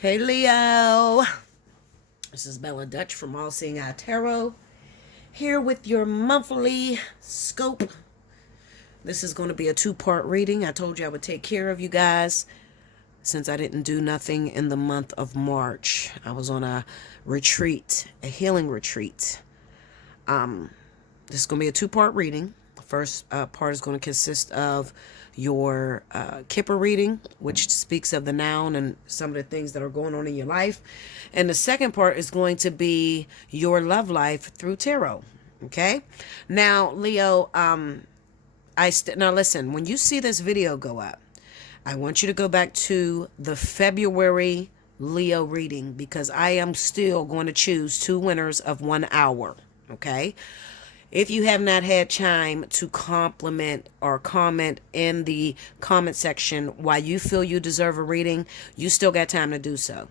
Hey Leo, this is Bella Dutch from Allseeingeyetarot here with your monthly scope. This is going to be a two-part reading. I told you I would take care of you guys since I didn't do nothing in the month of March. I was on a retreat, a healing retreat. This is going to be a two-part reading. The first part is going to consist of your Kipper reading, which speaks of the noun and some of the things that are going on in your life. And the second part is going to be your love life through tarot. Okay? Now, Leo, now listen, when you see this video go up, I want you to go back to the February Leo reading because I am still going to choose two winners of 1 hour. Okay? If you have not had time to compliment or comment in the comment section why you feel you deserve a reading, you still got time to do so.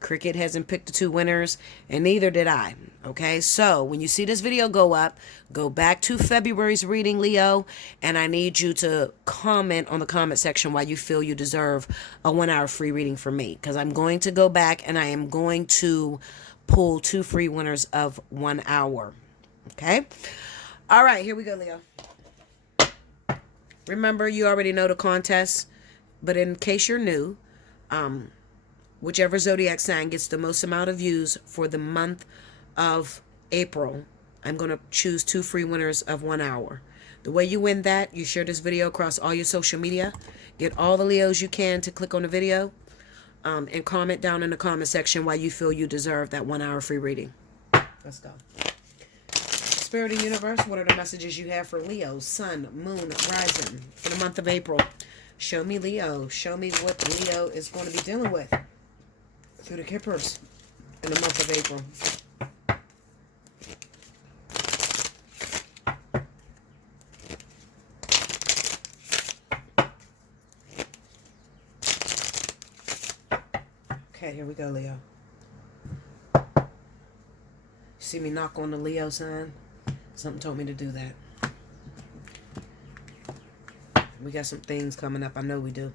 Cricket hasn't picked the two winners, and neither did I. Okay, so when you see this video go up, go back to February's reading, Leo, and I need you to comment on the comment section why you feel you deserve a 1 hour free reading from me. Because I'm going to go back and I am going to pull two free winners of 1 hour. Okay. All right, here we go, Leo. Remember, you already know the contest, but in case you're new, whichever zodiac sign gets the most amount of views for the month of April, I'm going to choose two free winners of 1 hour. The way you win that, you share this video across all your social media, get all the Leos you can to click on the video, and comment down in the comment section why you feel you deserve that 1 hour free reading. Let's go. Spirit of the universe, what are the messages you have for Leo, sun, moon, rising for the month of April? Show me Leo. Show me what Leo is going to be dealing with through the Kippers in the month of April. Okay, here we go, Leo. See me knock on the Leo sign? Something told me to do that. We got some things coming up. I know we do.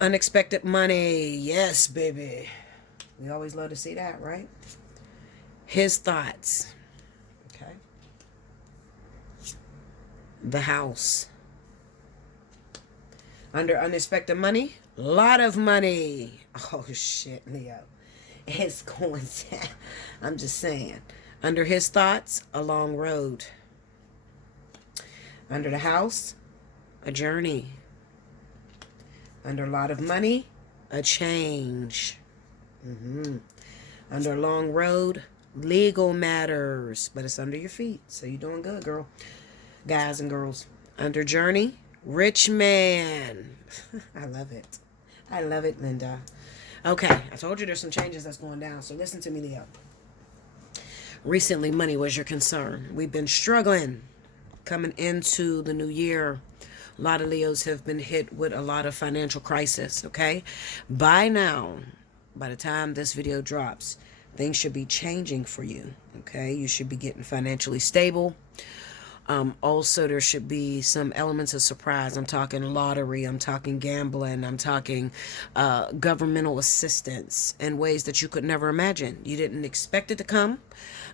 Unexpected money. Yes, baby. We always love to see that, right? His thoughts. Okay. The house. Under unexpected money. A lot of money. Oh, shit, Leo. It's going down. I'm just saying. Under his thoughts, a long road. Under the house, a journey. Under a lot of money, a change. Under a long road, legal matters. But it's under your feet, so you're doing good, girl. Guys and girls. Under journey, rich man. I love it. I love it, Linda. Okay, I told you there's some changes that's going down, so listen to me, Leo. Recently, money was your concern. We've been struggling coming into the new year. A lot of Leos have been hit with a lot of financial crisis, okay? By now, by the time this video drops, things should be changing for you, okay? You should be getting financially stable. Also, there should be some elements of surprise. I'm talking lottery. I'm talking gambling. I'm talking governmental assistance in ways that you could never imagine. You didn't expect it to come.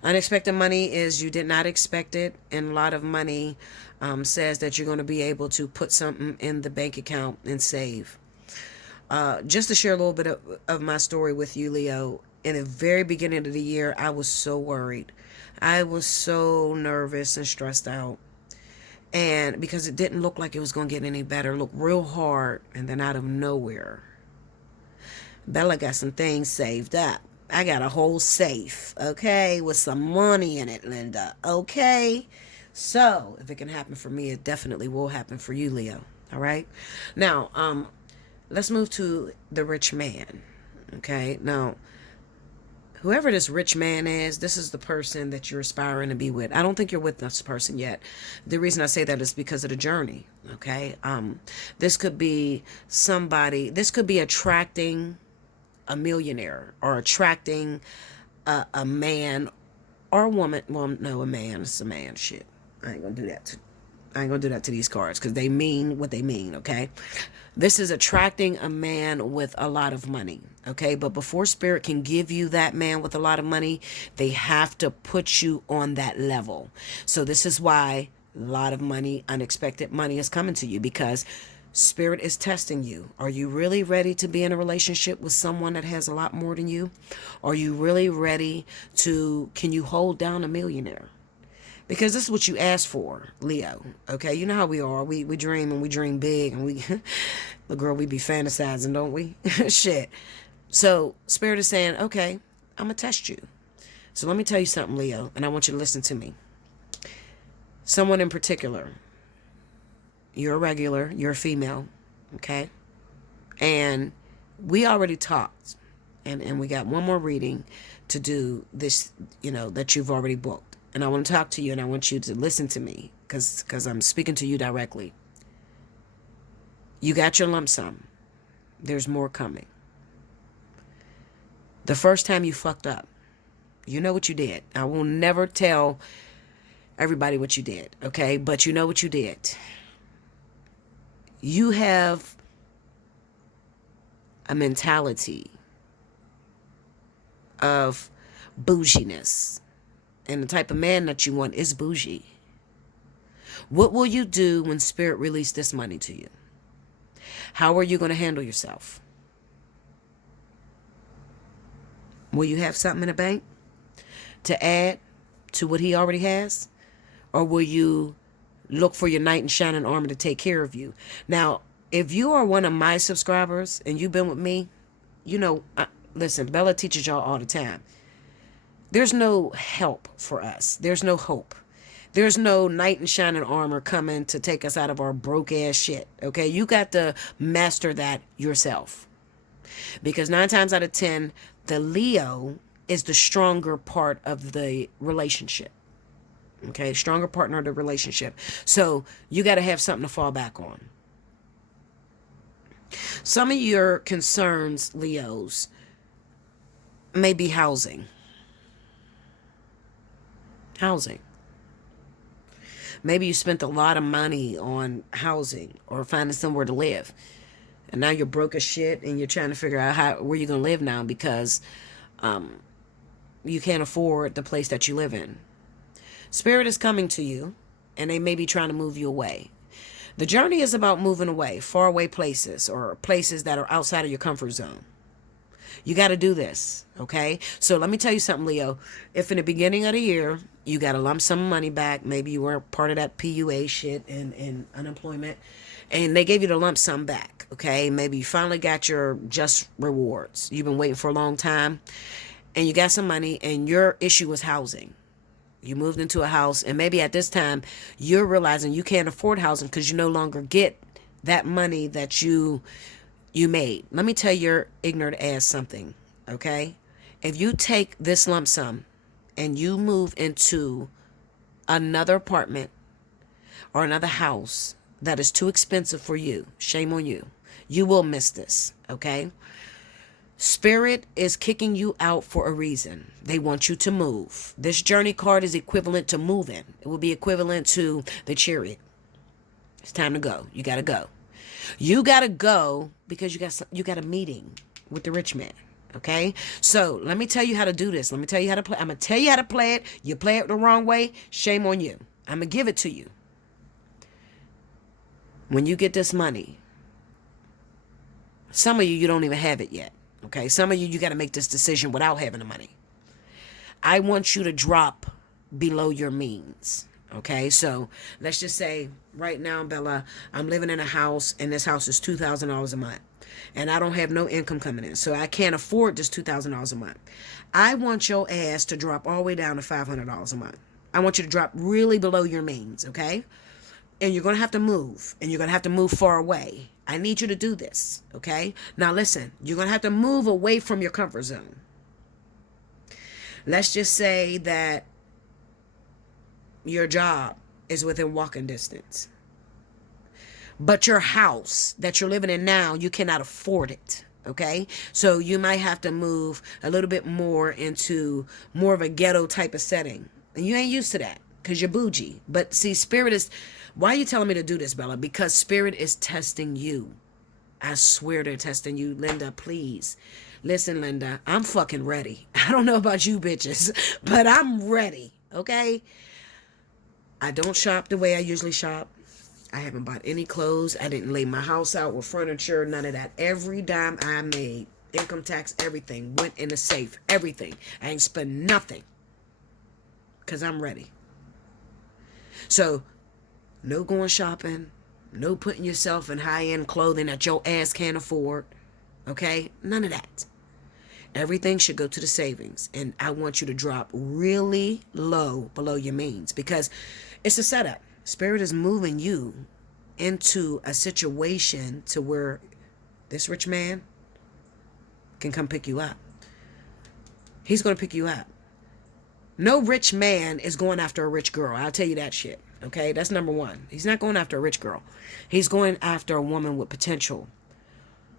Unexpected money is you did not expect it. And a lot of money says that you're going to be able to put something in the bank account and save. Just to share a little bit of my story with you, Leo. In the very beginning of the year, I was so worried. I was so nervous and stressed out. And because it didn't look like it was going to get any better. It looked real hard. And then out of nowhere, Bella got some things saved up. I got a whole safe, okay, with some money in it, Linda, okay? So, if it can happen for me, it definitely will happen for you, Leo, all right? Now, let's move to the rich man, okay? Now, whoever this rich man is, this is the person that you're aspiring to be with. I don't think you're with this person yet. The reason I say that is because of the journey, okay? This could be somebody, this could be attracting a millionaire or attracting a man or a woman. Well, no, a man. It's a man. Shit. I ain't gonna do that. I ain't gonna do that to these cards because they mean what they mean, okay? This is attracting a man with a lot of money, okay? But before Spirit can give you that man with a lot of money, they have to put you on that level. So this is why a lot of money, unexpected money is coming to you, because Spirit is testing you. Are you really ready to be in a relationship with someone that has a lot more than you? Are you really ready to, can you hold down a millionaire? Because this is what you asked for, Leo. Okay, you know how we are. We dream, and we dream big, and we, the girl, we be fantasizing, don't we? Shit. So Spirit is saying, okay, I'm going to test you. So let me tell you something, Leo, and I want you to listen to me. Someone in particular, you're a regular, you're a female, okay? And we already talked, and we got one more reading to do this, that you've already booked. And I want to talk to you, and I want you to listen to me, because I'm speaking to you directly. You got your lump sum. There's more coming. The first time you fucked up, you know what you did. I will never tell everybody what you did, okay? But you know what you did. You have a mentality of bouginess. And the type of man that you want is bougie. What will you do when Spirit releases this money to you? How are you going to handle yourself? Will you have something in the bank to add to what he already has? Or will you look for your knight in shining armor to take care of you? Now, if you are one of my subscribers and you've been with me, listen, Bella teaches y'all all the time. There's no help for us. There's no hope. There's no knight in shining armor coming to take us out of our broke ass shit. Okay, you got to master that yourself. Because 9 times out of 10, the Leo is the stronger part of the relationship. Okay, stronger partner of the relationship. So you got to have something to fall back on. Some of your concerns, Leos, may be housing. Housing. Maybe you spent a lot of money on housing or finding somewhere to live. And now you're broke as shit and you're trying to figure out where you're going to live now because you can't afford the place that you live in. Spirit is coming to you and they may be trying to move you away. The journey is about moving away, far away places or places that are outside of your comfort zone. You got to do this, okay? So let me tell you something, Leo. If in the beginning of the year, you got a lump sum of money back, maybe you weren't part of that PUA shit and unemployment, and they gave you the lump sum back, okay? Maybe you finally got your just rewards. You've been waiting for a long time, and you got some money, and your issue was housing. You moved into a house, and maybe at this time, you're realizing you can't afford housing because you no longer get that money that you made. Let me tell your ignorant ass something, okay? If you take this lump sum and you move into another apartment or another house that is too expensive for you, shame on you. You will miss this, okay? Spirit is kicking you out for a reason. They want you to move. This journey card is equivalent to moving. It will be equivalent to the Chariot. It's time to go. You got to go. You got to go because you got a meeting with the rich man. Okay? So let me tell you how to do this. Let me tell you how to play. I'm going to tell you how to play it. You play it the wrong way. Shame on you. I'm going to give it to you. When you get this money, some of you don't even have it yet. Okay? Some of you got to make this decision without having the money. I want you to drop below your means. Okay, so let's just say right now, Bella, I'm living in a house and this house is $2,000 a month and I don't have no income coming in. So I can't afford this $2,000 a month. I want your ass to drop all the way down to $500 a month. I want you to drop really below your means, okay? And you're going to have to move and you're going to have to move far away. I need you to do this, okay? Now listen, you're going to have to move away from your comfort zone. Let's just say that your job is within walking distance. But your house that you're living in now, you cannot afford it. Okay? So you might have to move a little bit more into more of a ghetto type of setting. And you ain't used to that. because you're bougie. But see, Spirit is... Why are you telling me to do this, Bella? Because Spirit is testing you. I swear they're testing you. Linda, please. Listen, Linda, I'm fucking ready. I don't know about you bitches, but I'm ready, okay? I don't shop the way I usually shop. I haven't bought any clothes. I didn't lay my house out with furniture, none of that. Every dime I made, income tax, everything, went in the safe, everything. I ain't spent nothing because I'm ready. So, no going shopping, no putting yourself in high-end clothing that your ass can't afford, okay? None of that. Everything should go to the savings, and I want you to drop really low below your means because it's a setup. Spirit is moving you into a situation to where this rich man can come pick you up. He's going to pick you up. No rich man is going after a rich girl. I'll tell you that shit. Okay, that's number one. He's not going after a rich girl. He's going after a woman with potential.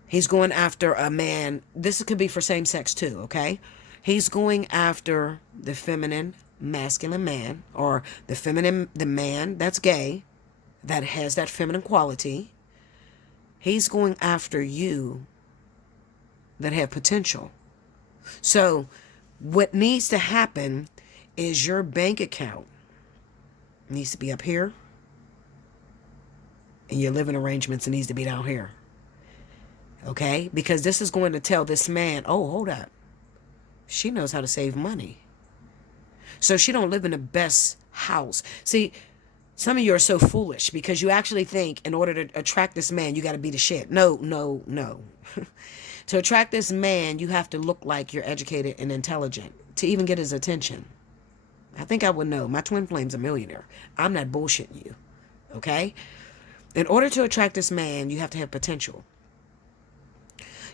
He's going after a man. This could be for same sex too, okay? He's going after the feminine, masculine man, or the man that's gay, that has that feminine quality. He's going after you that have potential. So what needs to happen is your bank account needs to be up here, and your living arrangements needs to be down here. Okay? Because this is going to tell this man, oh, hold up. She knows how to save money. So she don't live in the best house. See, some of you are so foolish because you actually think in order to attract this man, you got to be the shit. No. To attract this man, you have to look like you're educated and intelligent to even get his attention. I think I would know. My twin flame's a millionaire. I'm not bullshitting you. Okay? In order to attract this man, you have to have potential.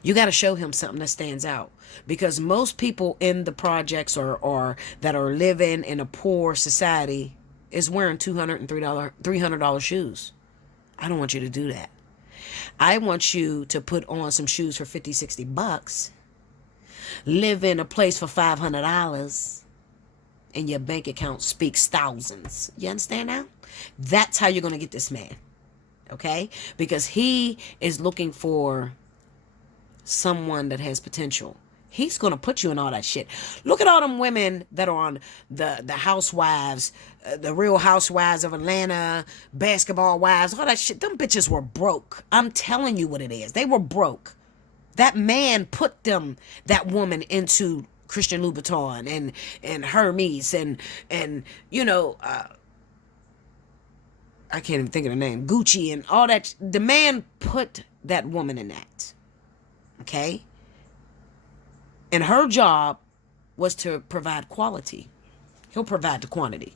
You got to show him something that stands out. Because most people in the projects or that are living in a poor society is wearing $200 and $300 shoes. I don't want you to do that. I want you to put on some shoes for $50-$60, live in a place for $500, and your bank account speaks thousands. You understand now? That's how you're going to get this man. Okay? Because he is looking for someone that has potential. He's going to put you in all that shit. Look at all them women that are on the Housewives, the Real Housewives of Atlanta, Basketball Wives, all that shit. Them bitches were broke. I'm telling you what it is. They were broke. That man put that woman into Christian Louboutin and Hermes and you know, I can't even think of the name, Gucci and all that. The man put that woman in that. Okay? And her job was to provide quality. He'll provide the quantity.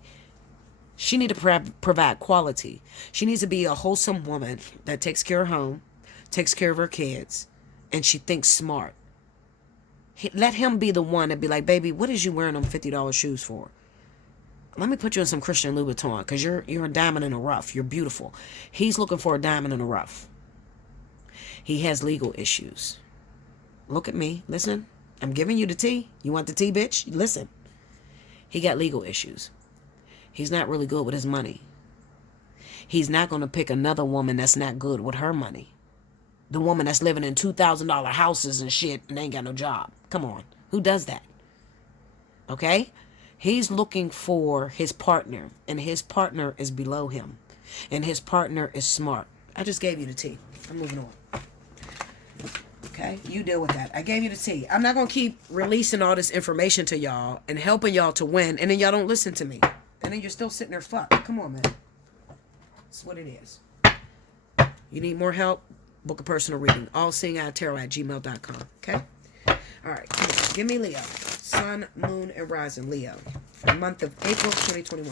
She needs to provide quality. She needs to be a wholesome woman that takes care of her home, takes care of her kids, and she thinks smart. Let him be the one that be like, baby, what is you wearing them $50 shoes for? Let me put you in some Christian Louboutin because you're a diamond in the rough. You're beautiful. He's looking for a diamond in the rough. He has legal issues. Look at me. Listen. I'm giving you the tea. You want the tea, bitch? Listen. He got legal issues. He's not really good with his money. He's not going to pick another woman that's not good with her money. The woman that's living in $2,000 houses and shit and ain't got no job. Come on. Who does that? Okay? He's looking for his partner, and his partner is below him. And his partner is smart. I just gave you the tea. I'm moving on. Okay, you deal with that. I gave you the tea. I'm not going to keep releasing all this information to y'all and helping y'all to win, and then y'all don't listen to me. And then you're still sitting there fucked. Come on, man. That's what it is. You need more help? Book a personal reading. Allseeingeyetarot@gmail.com. Okay? All right. Give me Leo. Sun, Moon, and Rising Leo. For the month of April 2021.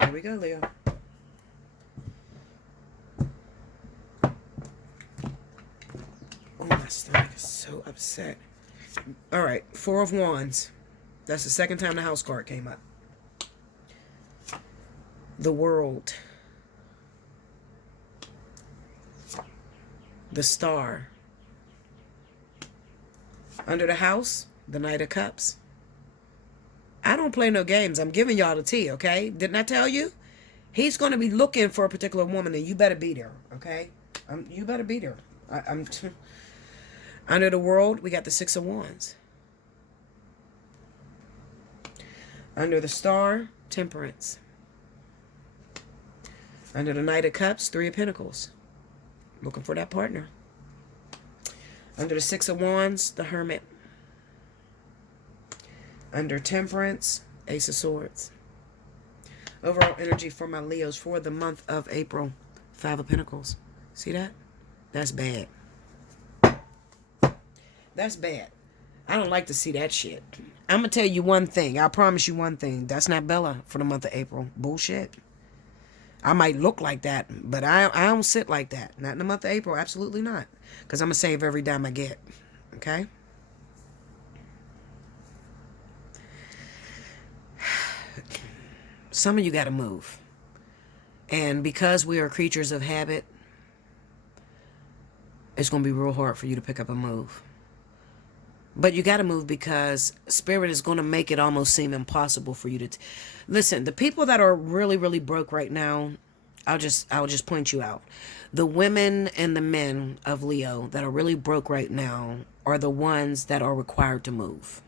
Here we go, Leo. Oh, my stomach is so upset. All right, Four of Wands. That's the second time the house card came up. The World. the Star. Under the House, the Knight of Cups. I don't play no games. I'm giving y'all the tea, okay? Didn't I tell you? He's going to be looking for a particular woman, and you better be there, okay? You better be there. I'm Under the World, we got the Six of Wands. Under the Star, Temperance. Under the Knight of Cups, Three of Pentacles. Looking for that partner. Under the Six of Wands, the Hermit. Under Temperance, Ace of Swords. Overall energy for my Leos for the month of April, Five of Pentacles. See that? That's bad. That's bad. I don't like to see that shit. I'm going to tell you one thing. I promise you one thing. That's not Bella for the month of April. Bullshit. I might look like that, but I don't sit like that. Not in the month of April. Absolutely not. Because I'm going to save every dime I get. Okay? Some of you got to move. And because we are creatures of habit, it's going to be real hard for you to pick up a move. But you got to move because Spirit is going to make it almost seem impossible for you to... Listen, the people that are really, really broke right now, I'll just point you out. The women and the men of Leo that are really broke right now are the ones that are required to move.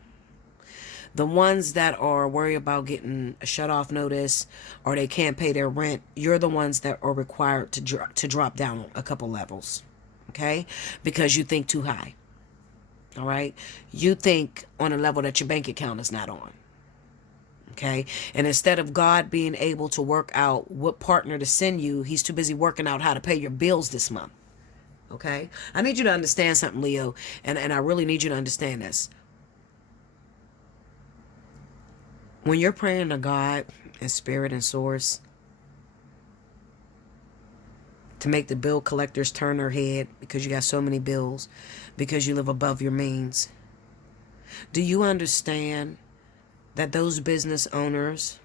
The ones that are worried about getting a shut-off notice or they can't pay their rent, you're the ones that are required to drop down a couple levels, okay? Because you think too high, all right? You think on a level that your bank account is not on, okay? And instead of God being able to work out what partner to send you, he's too busy working out how to pay your bills this month, okay? I need you to understand something, Leo, and I really need you to understand this. When you're praying to God and Spirit and Source to make the bill collectors turn their head because you got so many bills, because you live above your means, do you understand that those business owners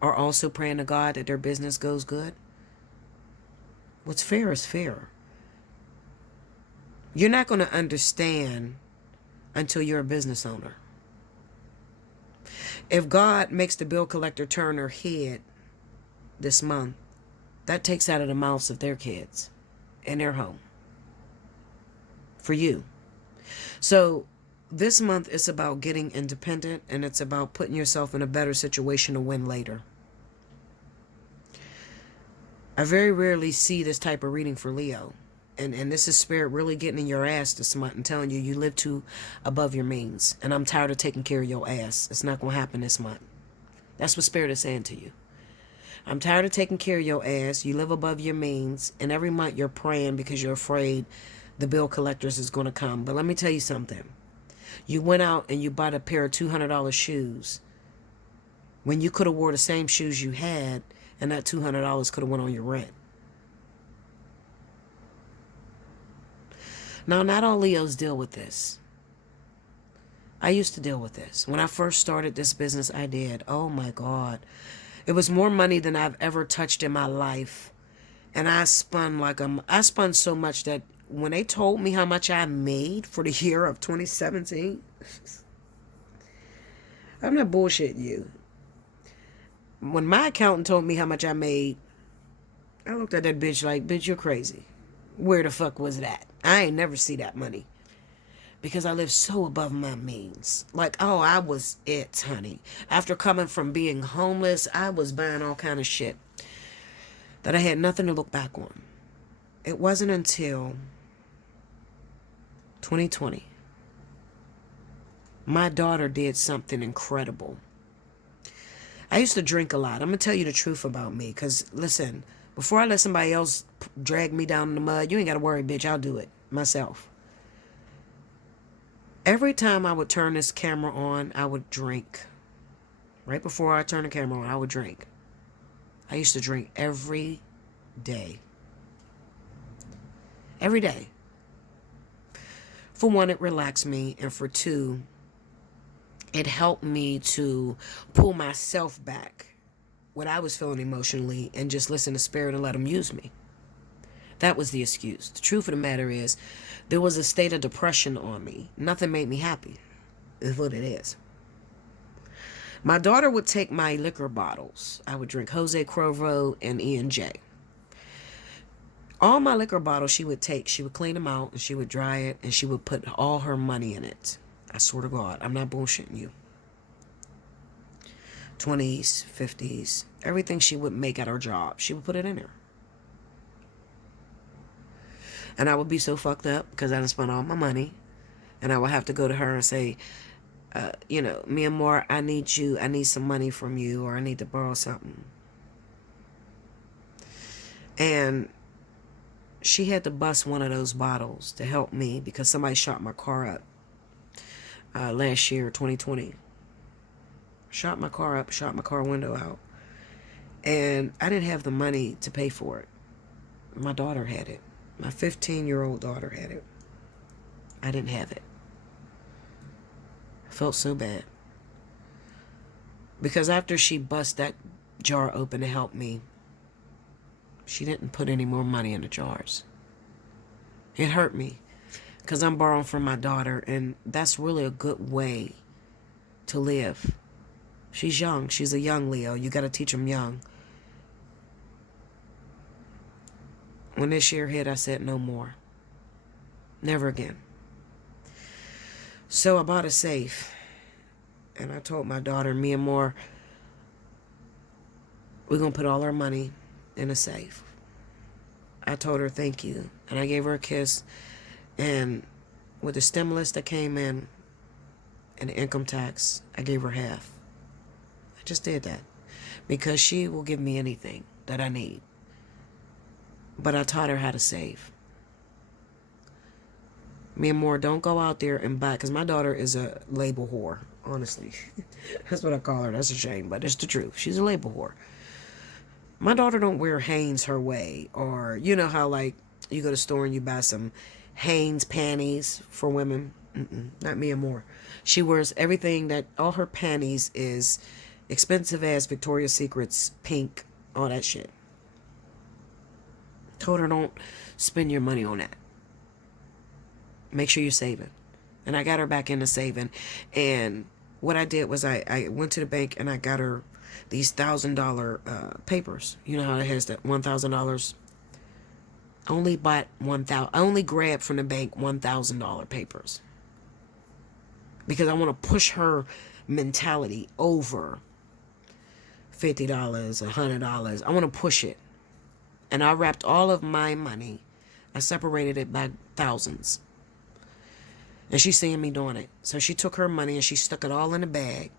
are also praying to God that their business goes good? What's fair is fair. You're not going to understand until you're a business owner. If God makes the bill collector turn her head this month, that takes out of the mouths of their kids and their home for you. So this month is about getting independent, and it's about putting yourself in a better situation to win later. I very rarely see this type of reading for Leo. And this is Spirit really getting in your ass this month and telling you you live too above your means. And I'm tired of taking care of your ass. It's not going to happen this month. That's what Spirit is saying to you. I'm tired of taking care of your ass. You live above your means. And every month you're praying because you're afraid the bill collectors is going to come. But let me tell you something. You went out and you bought a pair of $200 shoes when you could have wore the same shoes you had, and that $200 could have went on your rent. Now, not all Leos deal with this. I used to deal with this. When I first started this business, I did. Oh, my God. It was more money than I've ever touched in my life. And I spun so much that when they told me how much I made for the year of 2017, I'm not bullshitting you. When my accountant told me how much I made, I looked at that bitch like, bitch, you're crazy. Where the fuck was that? I ain't never see that money. Because I live so above my means. Like, oh, I was it, honey. After coming from being homeless, I was buying all kind of shit that I had nothing to look back on. It wasn't until 2020. My daughter did something incredible. I used to drink a lot. I'm going to tell you the truth about me. Because, listen, before I let somebody else drag me down in the mud, you ain't got to worry, bitch. I'll do it myself. Every time I would turn this camera on, I would drink. Right before I turned the camera on, I would drink. I used to drink every day. Every day. For one, it relaxed me. And for two, it helped me to pull myself back what I was feeling emotionally and just listen to Spirit and let him use me. That was the excuse. The truth of the matter is, there was a state of depression on me. Nothing made me happy, is what it is. My daughter would take my liquor bottles. I would drink Jose Cuervo and E&J. All my liquor bottles she would take. She would clean them out and she would dry it and she would put all her money in it. I swear to God, I'm not bullshitting you. 20s, 50s, everything she would make at her job, she would put it in there. And I would be so fucked up because I done spent all my money. And I would have to go to her and say, mi amor, I need some money from you, or I need to borrow something. And she had to bust one of those bottles to help me because somebody shot my car up last year, 2020. Shot my car up, shot my car window out. And I didn't have the money to pay for it. My daughter had it. My 15-year-old daughter had it. I didn't have it. I felt so bad. Because after she bust that jar open to help me, she didn't put any more money in the jars. It hurt me. Because I'm borrowing from my daughter, and that's really a good way to live. She's young. She's a young Leo. You got to teach them young. When this year hit, I said no more. Never again. So I bought a safe. And I told my daughter, me and more, we're going to put all our money in a safe. I told her thank you. And I gave her a kiss. And with the stimulus that came in and the income tax, I gave her half. I just did that. Because she will give me anything that I need. But I taught her how to save. Me and more, don't go out there and buy, because my daughter is a label whore, honestly. That's what I call her. That's a shame, but it's the truth. She's a label whore. My daughter don't wear Hanes her way, or you know how like you go to the store and you buy some Hanes panties for women. Not me and more. She wears everything that, all her panties is expensive ass Victoria's Secrets, pink, all that shit. Told her don't spend your money on that. Make sure you're saving. And I got her back into saving. And what I did was I went to the bank and I got her these $1,000 papers. You know how it has that $1,000. I only grabbed from the bank $1,000 papers. Because I want to push her mentality over $50, $100. I want to push it. And I wrapped all of my money. I separated it by thousands. And she's seeing me doing it. So she took her money and she stuck it all in a bag.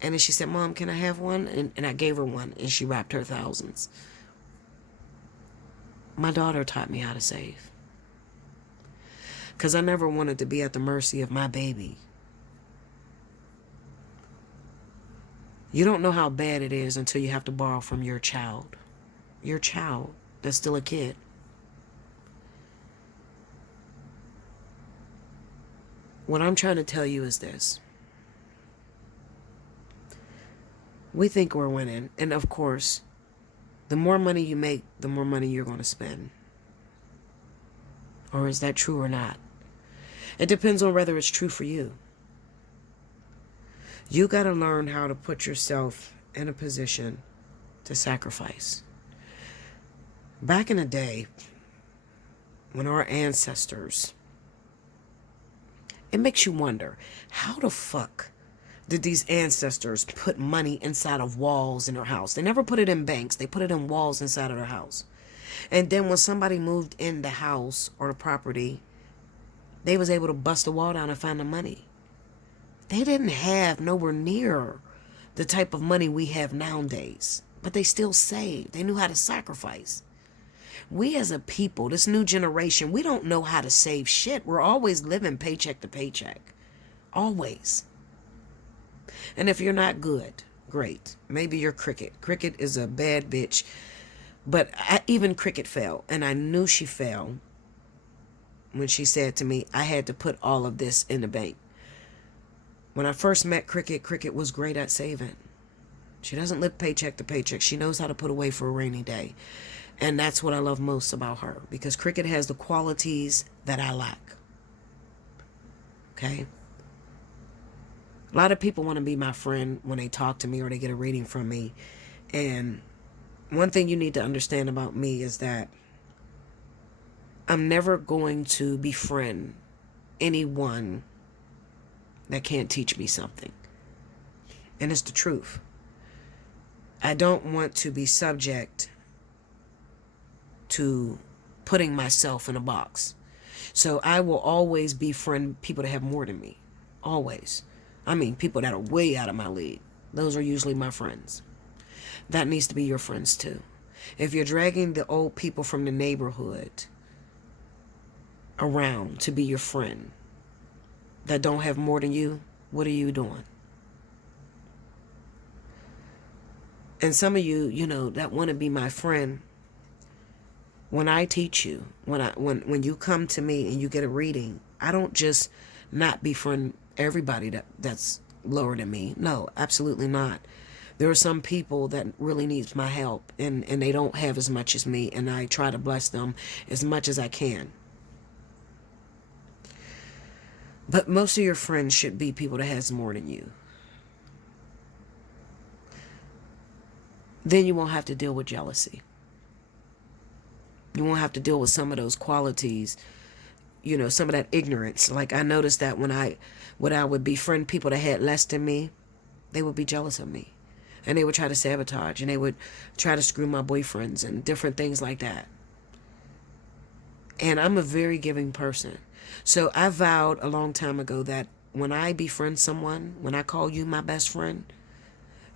And then she said, Mom, can I have one? And I gave her one. And she wrapped her thousands. My daughter taught me how to save. Because I never wanted to be at the mercy of my baby. You don't know how bad it is until you have to borrow from your child. Your child that's still a kid. What I'm trying to tell you is this. We think we're winning. And of course, the more money you make, the more money you're going to spend. Or is that true or not? It depends on whether it's true for you. You got to learn how to put yourself in a position to sacrifice. Back in the day, when our ancestors, it makes you wonder, how the fuck did these ancestors put money inside of walls in their house? They never put it in banks. They put it in walls inside of their house. And then when somebody moved in the house or the property, they was able to bust the wall down and find the money. They didn't have nowhere near the type of money we have nowadays. But they still saved. They knew how to sacrifice. We as a people, this new generation, we don't know how to save shit. We're always living paycheck to paycheck. Always. And if you're not good, great. Maybe you're Cricket. Cricket is a bad bitch. But even Cricket fell. And I knew she fell when she said to me, I had to put all of this in the bank. When I first met Cricket, Cricket was great at saving. She doesn't live paycheck to paycheck. She knows how to put away for a rainy day. And that's what I love most about her, because Cricket has the qualities that I lack. Okay? A lot of people want to be my friend when they talk to me or they get a reading from me. And one thing you need to understand about me is that I'm never going to befriend anyone that can't teach me something. And it's the truth. I don't want to be subject to putting myself in a box. So I will always befriend people that have more than me. Always. I mean, people that are way out of my league. Those are usually my friends. That needs to be your friends too. If you're dragging the old people from the neighborhood around to be your friend that don't have more than you, what are you doing? And some of you, that want to be my friend, when I teach you, when you come to me and you get a reading, I don't just not befriend everybody that's lower than me. No, absolutely not. There are some people that really needs my help, and they don't have as much as me, and I try to bless them as much as I can. But most of your friends should be people that has more than you. Then you won't have to deal with jealousy. You won't have to deal with some of those qualities, some of that ignorance. Like, I noticed that when I would befriend people that had less than me, they would be jealous of me. And they would try to sabotage, and they would try to screw my boyfriends and different things like that. And I'm a very giving person. So I vowed a long time ago that when I befriend someone, when I call you my best friend,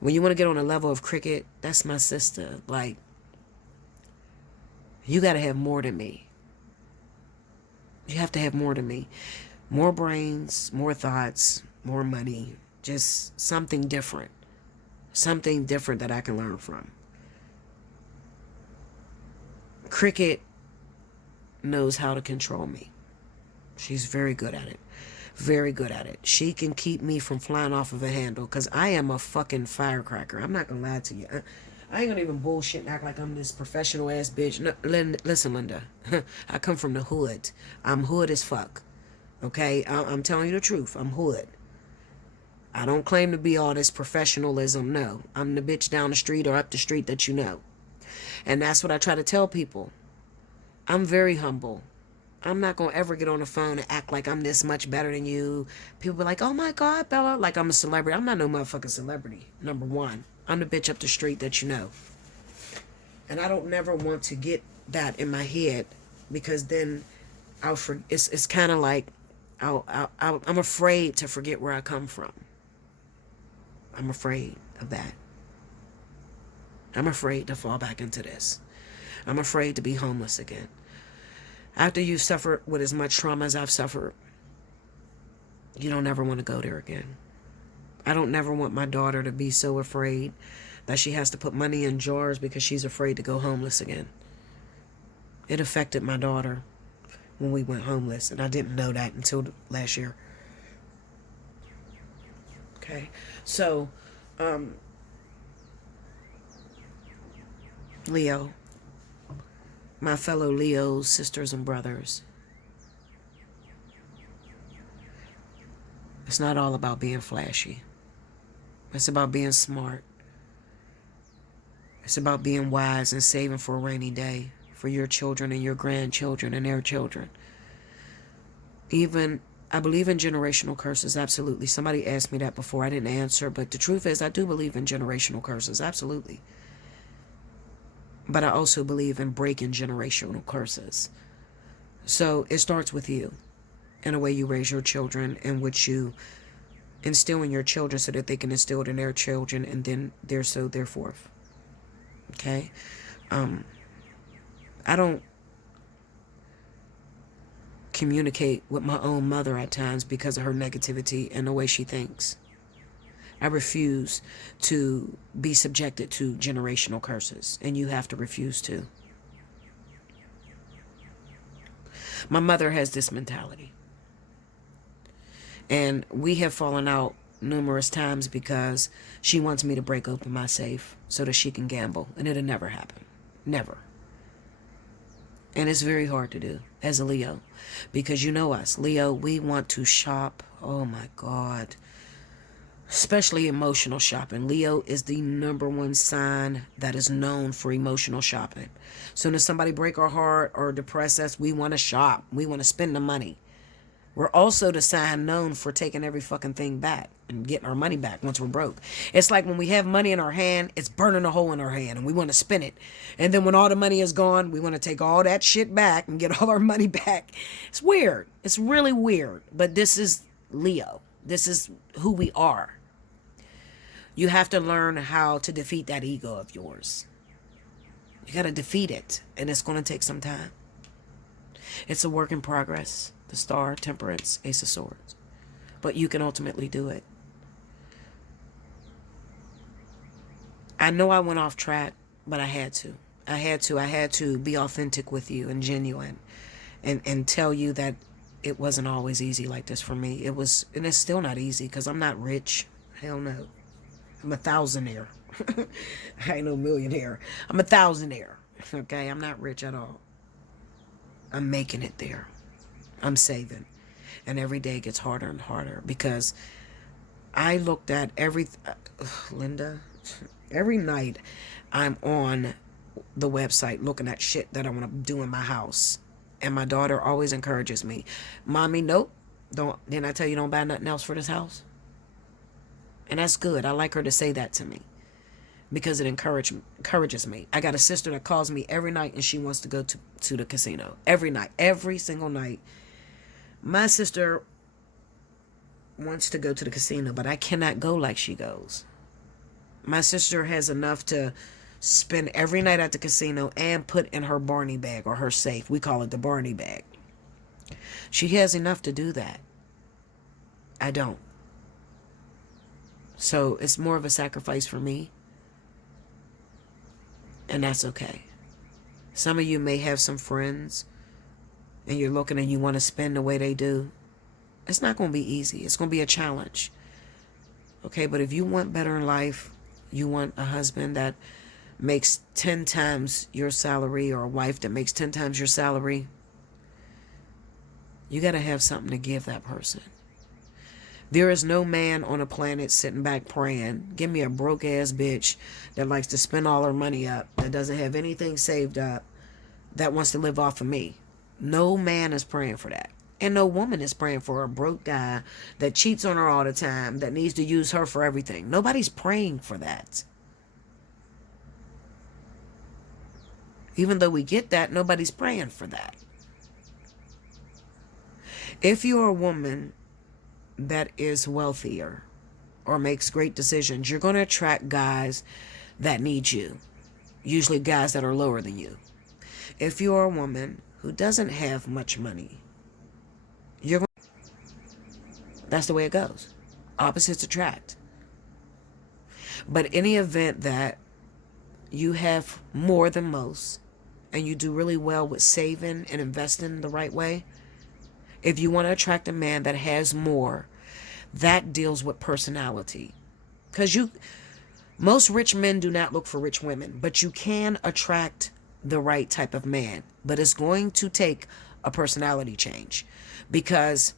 when you want to get on a level of Cricket, that's my sister. Like, you got to have more than me. You have to have more than me. More brains, more thoughts, more money. Just something different. Something different that I can learn from. Cricket knows how to control me. She's very good at it. Very good at it. She can keep me from flying off of a handle, because I am a fucking firecracker. I'm not going to lie to you. I ain't going to even bullshit and act like I'm this professional ass bitch. No, listen, Linda. I come from the hood. I'm hood as fuck. Okay? I'm telling you the truth. I'm hood. I don't claim to be all this professionalism. No. I'm the bitch down the street or up the street that you know. And that's what I try to tell people. I'm very humble. I'm not going to ever get on the phone and act like I'm this much better than you. People be like, oh my God, Bella, like I'm a celebrity. I'm not no motherfucking celebrity, number one. I'm the bitch up the street that you know. And I don't never want to get that in my head, because then it's kind of like I'm afraid to forget where I come from. I'm afraid of that. I'm afraid to fall back into this. I'm afraid to be homeless again. After you've suffered with as much trauma as I've suffered, you don't ever want to go there again. I don't never want my daughter to be so afraid that she has to put money in jars because she's afraid to go homeless again. It affected my daughter when we went homeless, and I didn't know that until last year. Okay, so, Leo, my fellow Leos, sisters and brothers, it's not all about being flashy. It's about being smart. It's about being wise and saving for a rainy day for your children and your grandchildren and their children. Even, I believe in generational curses, absolutely. Somebody asked me that before. I didn't answer, but the truth is I do believe in generational curses, absolutely. But I also believe in breaking generational curses. So it starts with you and the way you raise your children, and what you instill in your children so that they can instill it in their children, and then therefore. Okay? I don't communicate with my own mother at times because of her negativity and the way she thinks. I refuse to be subjected to generational curses, and you have to refuse to. My mother has this mentality, and we have fallen out numerous times because she wants me to break open my safe so that she can gamble, and it'll never happen. Never. And it's very hard to do as a Leo. Because you know us, Leo, we want to shop. Oh my God. Especially emotional shopping. Leo is the number one sign that is known for emotional shopping. Soon as somebody break our heart or depress us, we want to shop. We want to spend the money. We're also the sign known for taking every fucking thing back and getting our money back once we're broke. It's like when we have money in our hand, it's burning a hole in our hand and we want to spend it. And then when all the money is gone, we want to take all that shit back and get all our money back. It's weird. It's really weird. But this is Leo. This is who we are. You have to learn how to defeat that ego of yours. You got to defeat it. And it's going to take some time. It's a work in progress. The Star, Temperance, Ace of Swords. But you can ultimately do it. I know I went off track, but I had to. I had to be authentic with you and genuine. And tell you that it wasn't always easy like this for me. It was, and it's still not easy because I'm not rich. Hell no. I'm a thousandaire. I ain't no millionaire. I'm a thousandaire. Okay, I'm not rich at all. I'm making it there. I'm saving. And every day gets harder and harder because I looked at Linda, every night I'm on the website looking at shit that I want to do in my house. And my daughter always encourages me. Mommy, nope. Didn't I tell you don't buy nothing else for this house? And that's good. I like her to say that to me because it encourages me. I got a sister that calls me every night and she wants to go to the casino. Every night. Every single night. My sister wants to go to the casino, but I cannot go like she goes. My sister has enough to spend every night at the casino and put in her Barney bag or her safe. We call it the Barney bag. She has enough to do that. I don't. So it's more of a sacrifice for me. And that's okay. Some of you may have some friends and you're looking and you want to spend the way they do. It's not going to be easy. It's going to be a challenge. Okay, but if you want better in life, you want a husband that makes 10 times your salary or a wife that makes 10 times your salary, you got to have something to give that person. There is no man on a planet sitting back praying, give me a broke ass bitch that likes to spend all her money up, that doesn't have anything saved up, that wants to live off of me. No man is praying for that. And no woman is praying for a broke guy that cheats on her all the time, that needs to use her for everything. Nobody's praying for that. Even though we get that, nobody's praying for that. If you're a woman that is wealthier or makes great decisions, you're going to attract guys that need you. Usually guys that are lower than you. If you're a woman who doesn't have much money, that's the way it goes. Opposites attract. But any event that you have more than most and you do really well with saving and investing the right way, if you want to attract a man that has more, that deals with personality. Because most rich men do not look for rich women, but you can attract the right type of man. But it's going to take a personality change because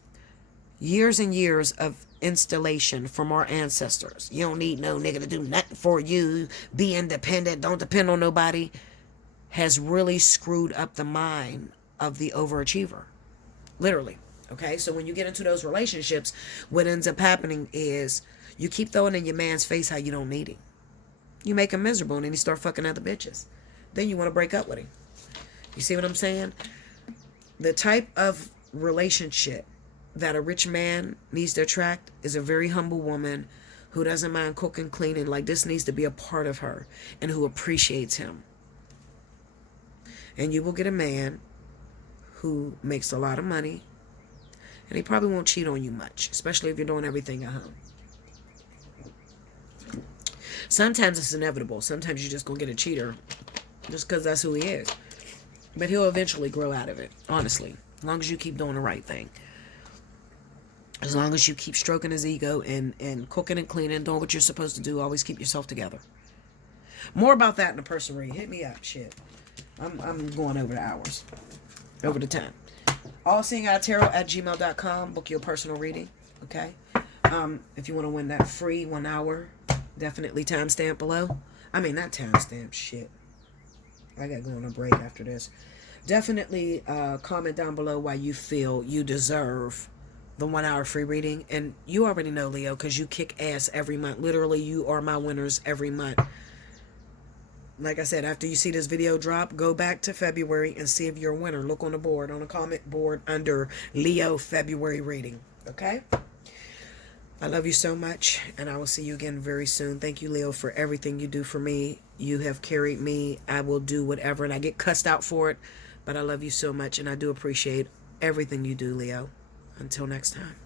years and years of installation from our ancestors. You don't need no nigga to do nothing for you. Be independent. Don't depend on nobody. Has really screwed up the mind of the overachiever. Literally. Okay, so when you get into those relationships, what ends up happening is you keep throwing in your man's face how you don't need him. You make him miserable and then he start fucking other bitches. Then you want to break up with him. You see what I'm saying? The type of relationship that a rich man needs to attract is a very humble woman who doesn't mind cooking, cleaning. Like, this needs to be a part of her, and who appreciates him. And you will get a man who makes a lot of money, and he probably won't cheat on you much, especially if you're doing everything at home. Sometimes it's inevitable. Sometimes you're just going to get a cheater just because that's who he is. But he'll eventually grow out of it, honestly, as long as you keep doing the right thing. As long as you keep stroking his ego and cooking and cleaning, doing what you're supposed to do, always keep yourself together. More about that in the person read. Hit me up, shit. I'm going over the hours. Over the time. Allseeingeyetarot@gmail.com. Book your personal reading. Okay. If you want to win that free 1 hour, definitely timestamp below. I mean, not timestamp, shit. I got going on a break after this. Definitely comment down below why you feel you deserve the 1 hour free reading. And you already know, Leo, because you kick ass every month. Literally, you are my winners every month. Like I said, after you see this video drop, go back to February and see if you're a winner. Look on the board, on the comment board under Leo February reading. Okay? I love you so much, and I will see you again very soon. Thank you, Leo, for everything you do for me. You have carried me. I will do whatever, and I get cussed out for it, but I love you so much, and I do appreciate everything you do, Leo. Until next time.